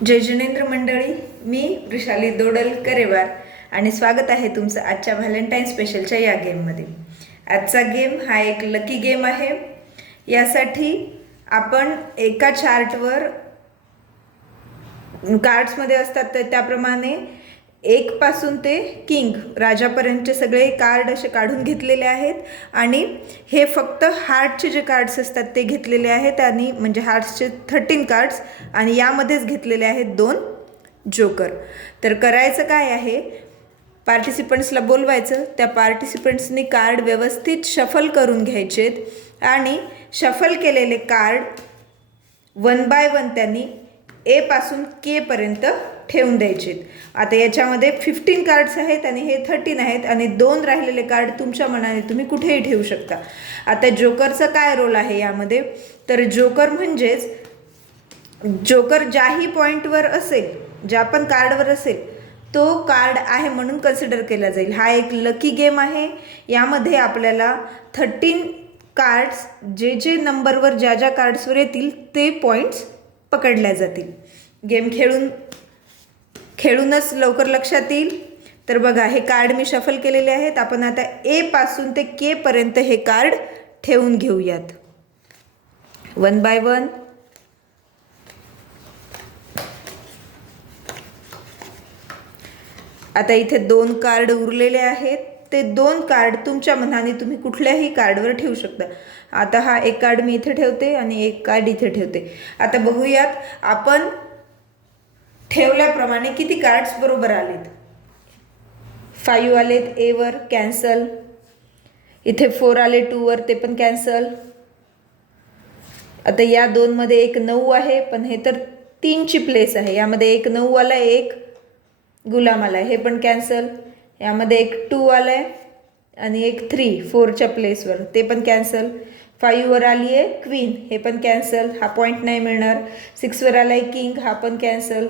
जय जिनेंद्र मंडळी, मी वृषाली दोडल करेवार आणि स्वागत आहे तुमचं आजच्या व्हॅलेंटाईन स्पेशलच्या या गेममध्ये। आजचा गेम हा एक लकी गेम आहे। यासाठी आपण एका चार्टवर कार्ड्समध्ये असतात तर त्याप्रमाणे एक पासून ते किंग राजापर्यंतचे सगळे कार्ड असे काढून घेतलेले आहेत आणि हे फक्त हार्टचे जे कार्ड्स असतात ते घेतलेले आहेत आणि म्हणजे हार्ट्सचे 13 कार्ड्स आणि यामध्येच घेतलेले आहेत 2 जोकर। तर करायचं काय आहे, पार्टिसिपंट्सला बोलवायचं, त्या पार्टिसिपंट्सनी कार्ड व्यवस्थित शफल करून घ्यायचेत आणि शफल केलेले कार्ड 1 बाय 1 त्यांनी ए पासून के पर्यंत ठेवून द्यायचे। आता याच्यामध्ये 15 कार्ड्स आहेत आणि हे 13 आहेत आणि 2 राहिलेले कार्ड तुमच्या मनाने तुम्ही कुठेही ठेवू शकता। आता जोकरचा काय रोल आहे यामध्ये, तर जोकर म्हणजेच जोकर ज्याही पॉईंटवर असेल, ज्या पण कार्डवर असेल तो कार्ड आहे म्हणून कन्सिडर केला जाईल। हा एक लकी गेम आहे। यामध्ये आपल्याला 13 कार्ड्स जे नंबरवर ज्या कार्ड्सवर येतील ते पॉईंट्स पकडल्या जातील। गेम खेळूनच लवकर लक्षात येईल। तर बघा, हे कार्ड मी शफल केलेले आहेत। आपण आता ए पासून ते के पर्यंत हे कार्ड ठेवून घेऊयात 1 बाय 1। आता इथे 2 कार्ड उरलेले आहेत, ते 2 कार्ड तुमच्या मनाने तुम्ही कुठल्याही कार्डवर ठेवू शकता। आता हा एक कार्ड मी इथे ठेवते आणि एक कार्ड इथे ठेवते। आता बघूयात आपण ठेवल्याप्रमाणे किती कार्ड्स बरोबर आलेत। 5 आलेत ए वर, कॅन्सल। इथे 4 आले 2 वर, ते पण कॅन्सल। आता या 2 मध्ये एक 9 आहे, पण हे तर 3 ची प्लेस आहे। यामध्ये एक 9 आला, एक गुलाम आलाय, हे पण कॅन्सल। यामध्ये एक 2 आलाय आणि एक 3 4च्या प्लेसवर, ते पण कॅन्सल। 5 वर आली आहे क्वीन, हे पण कॅन्सल, हा पॉईंट नाही मिळणार। 6 वर आलाय किंग, हा पण कॅन्सल।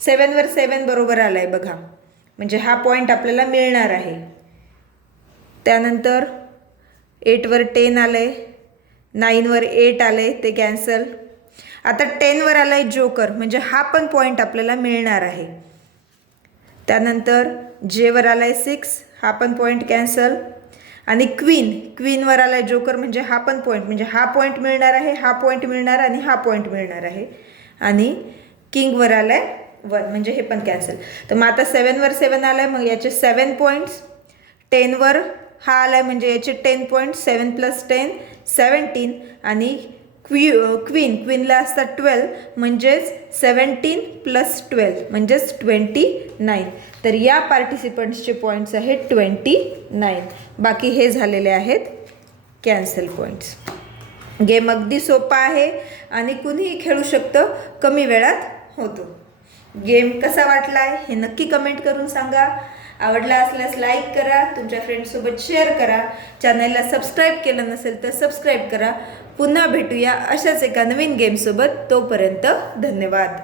7 वर 7 बरोबर आलाय बघा, म्हणजे हा पॉईंट आपल्याला मिळणार आहे। त्यानंतर 8 वर 10 आलंय, 9 वर 8 आलंय, ते कॅन्सल। आता 10 वर आलाय जोकर, म्हणजे हा पण पॉईंट आपल्याला मिळणार आहे। त्यानंतर जे वर आलाय 6, हा पण पॉईंट कॅन्सल। आणि क्वीनवर आलाय जोकर, म्हणजे हा पण पॉईंट, म्हणजे हा पॉईंट मिळणार आहे, हा पॉईंट मिळणार आणि हा पॉईंट मिळणार आहे। आणि किंगवर आलाय 1, म्हणजे हे पण कॅन्सल। तर मग आता 7 वर 7 आलाय, मग याचे 7 पॉईंट्स। 10 वर हा आलाय, म्हणजे याचे 10 पॉईंट्स। 7 + 10 17 आणि क्वीनला असतात 12, म्हणजेच 17 + 12 म्हणजेच 29। तर या पार्टिसिपंट्सचे पॉईंट्स आहेत 29। बाकी हे झालेले आहेत कॅन्सल पॉईंट्स। गेम अगदी सोपा आहे आणि कुणीही खेळू शकतं, कमी वेळात होतो। गेम कसा वाटलाय हे नक्की कमेंट करून सांगा। आवडला असल्यास लाईक करा, तुमच्या फ्रेंड्ससोबत शेअर करा। चॅनलला सबस्क्राईब केलं नसेल तर सबस्क्राईब करा। पुन्हा भेटूया अशाच एका नवीन गेमसोबत। तोपर्यंत धन्यवाद।